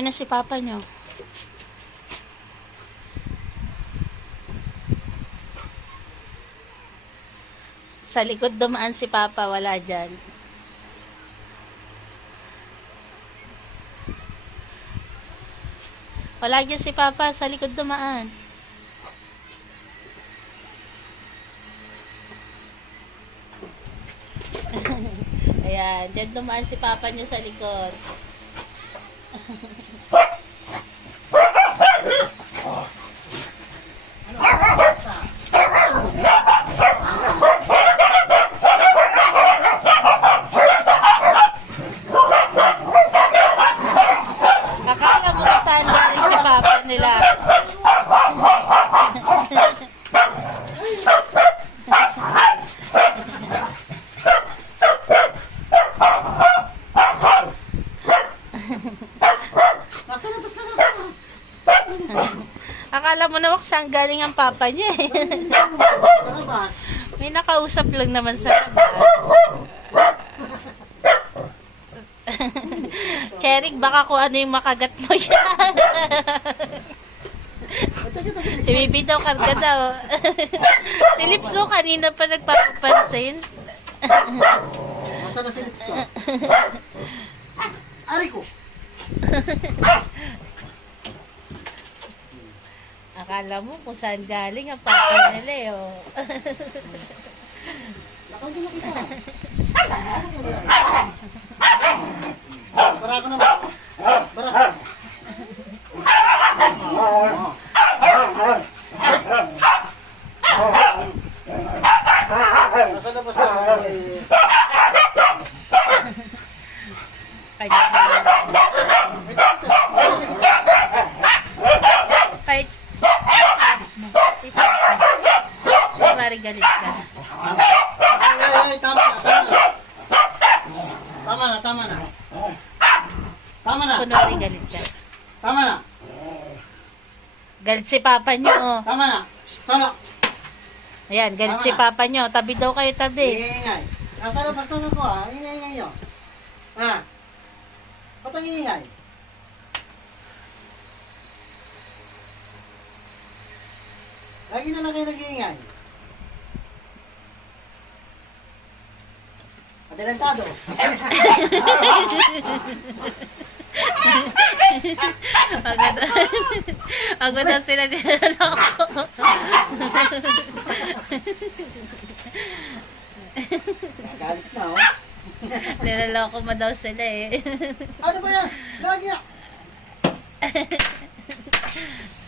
Ayun na si Papa nyo. Sa likod dumaan si Papa, wala dyan. Wala dyan si Papa, sa likod dumaan. Ayan, dyan dumaan si Papa nyo sa likod. Akala mo kung saan galing si Papa nila. Akala mo na kung saan galing ang Papa niya eh. May nakausap lang naman sa labas. Cherik, baka kung ano yung makagat mo siya. Si Bibi daw, karga daw. Si Lipso, kanina pa nagpapansin. Masa na si Lipso? Ari ko! Akala mo kung saan galing ang Papa ni Leo. Nakagin na kita. Bara ko naman. Bara. Nasa labas na. Kahit Mari galit ka. Ay, tama na, tama na. Tama na, tama na. Tama na. Kunwari galit ka. Tama na. Galit si Papa nyo. Oh. Tama na. Tama. Ayan, galit si Papa nyo. Tabi daw kayo, tabi. Ingay. Nasa labas na ako ha. Ingay nyo. Ha? Ba't ang ingay? Lagi na lang kayo nag-iingay. Adelantado. Agad na sila nilaloko. Galit na oh. Nilaloko mo daw sila eh. Ano ba yan? Lagi na.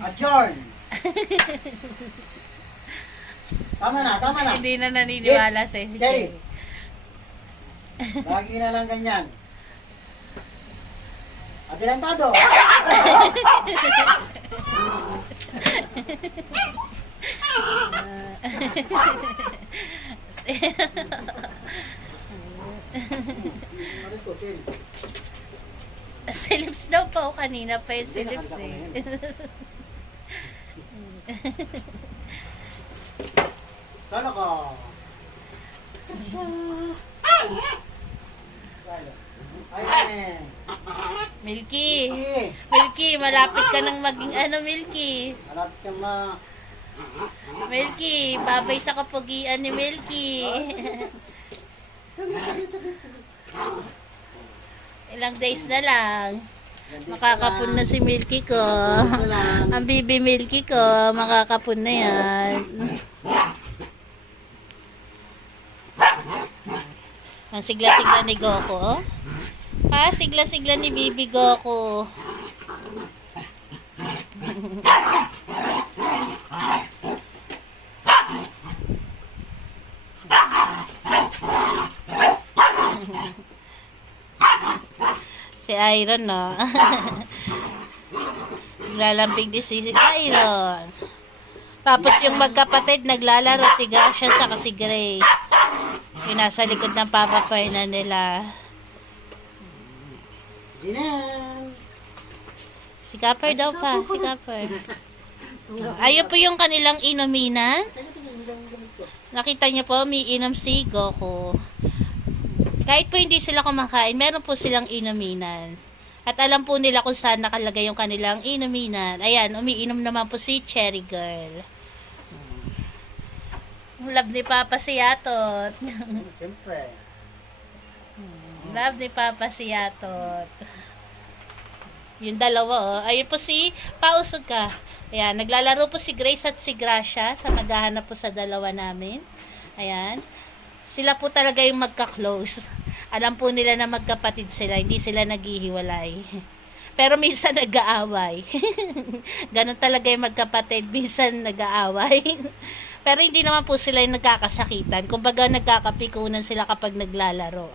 Adjourn. Tama na, tama na. Hindi na naniniwala sa si Jerry. Jerry. Lagi na lang ganyan. Adelantado. Si Lips daw pa o kanina pa yung si Lips eh. Sana ka. Ay, Milky. Milky, malapit ka nang maging ano, Milky. malapit ka ma. Milky, babay sa kapugian ni Milky. Ilang days na lang. Makakapun na si Milky ko. Ang bibi Milky ko, makakapun na yan. Ang sigla-sigla ni Goku, oh. Pa, sigla-sigla ni Bibi Goku. Si Iron, no? Naglalambing din si Iron. Tapos yung magkapatid, naglalaro si Gracia at si Grace. Yung nasa likod ng Papa Fernan nila. Ginang. Si Copper daw pa. Si Copper. Ayun po yung kanilang inuminan. Nakita niyo po, may inom si Goku. Kahit po hindi sila kumakain, meron po silang inuminan. At alam po nila kung saan nakalagay yung kanilang inuminan. Ayan, umiinom naman po si Cherry Girl. Love ni Papa si Yatot. Siyempre. Love ni Papa si Yatot. Yung dalawa, oh. Ayun po si Pausog ka. Ayan, naglalaro po si Grace at si Gracia sa maghahanap po sa dalawa namin. Ayan. Sila po talaga yung magka-close. Alam po nila na magkapatid sila, hindi sila naghihiwalay. Pero minsan nag-aaway. Ganon talaga yung magkapatid, minsan nag-aaway. Pero hindi naman po sila yung nagkakasakitan. Kumbaga nagkakapikunan sila kapag naglalaro.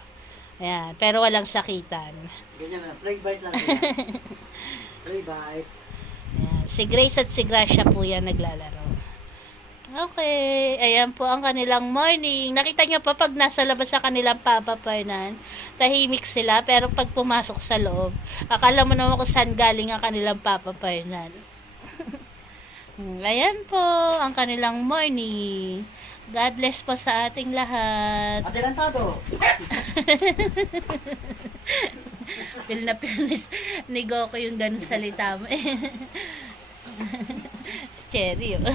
Ayan, pero walang sakitan. Ganyan na. Play bite lang. Play bite. Ayan, si Grace at si Gracia po yan naglalaro. Okay, ayan po ang kanilang morning. Nakita nyo pa pag nasa labas sa kanilang Papa Fernan, tahimik sila, pero pag pumasok sa loob, akala mo naman kung saan galing ang kanilang Papa Fernan. Ayan po ang kanilang morning. God bless po sa ating lahat. Adelantado. Pil na pilis ni Goku yung ganun salita mo. Si Cherry, oh.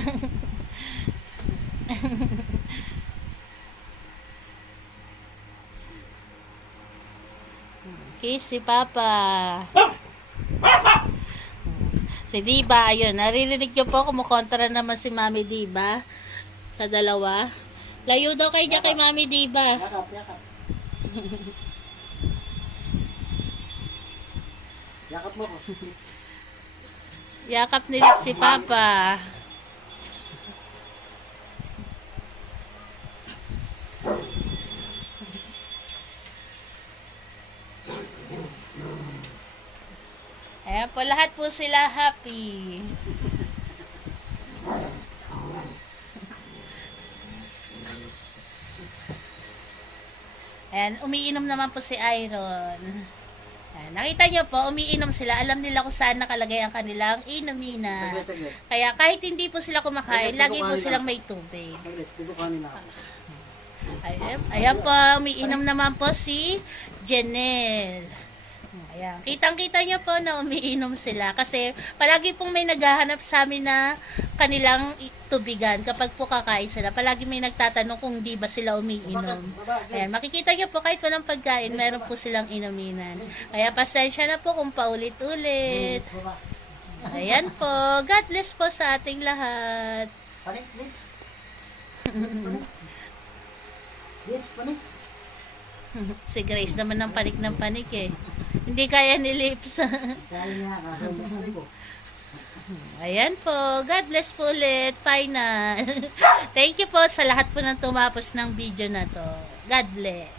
Kiss si Papa. Si Diba, ayun. Naririnig nyo po, kumukontra naman si Mami Diba sa dalawa. Layo daw kayo dyan kay Mami Diba. Yakap, yakap. Yakap mo ko. Yakap nila si Papa. Ayan po, lahat po sila happy. Ayan, umiinom naman po si Iron. Ayan, nakita nyo po, umiinom sila. Alam nila kung saan nakalagay ang kanilang inumina. Saglit, saglit. Kaya kahit hindi po sila kumakain, Saglit, lagi po kukuhanin silang lang. may tubig. Saglit, kukuhanin na ako. Ayan po, umiinom naman po si Janelle. Ayan, kitang-kita nyo po na umiinom sila kasi palagi pong may naghahanap sa amin na kanilang tubigan kapag po kakain sila. Palagi may nagtatanong kung di ba sila umiinom. Ayan, makikita nyo po kahit walang pagkain, meron po silang inuminan. Kaya pasensya na po kung paulit-ulit. Baba. Ayan po, God bless po sa ating lahat. Panik, panik. Panik. Panik, panik. Si Grace naman ng panik eh. Hindi kaya ni Lips. Kaya niya, panik ko. Ayan po. God bless po ulit. Final. Thank you po sa lahat po ng tumapos ng video na to. God bless.